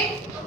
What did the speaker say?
Okay?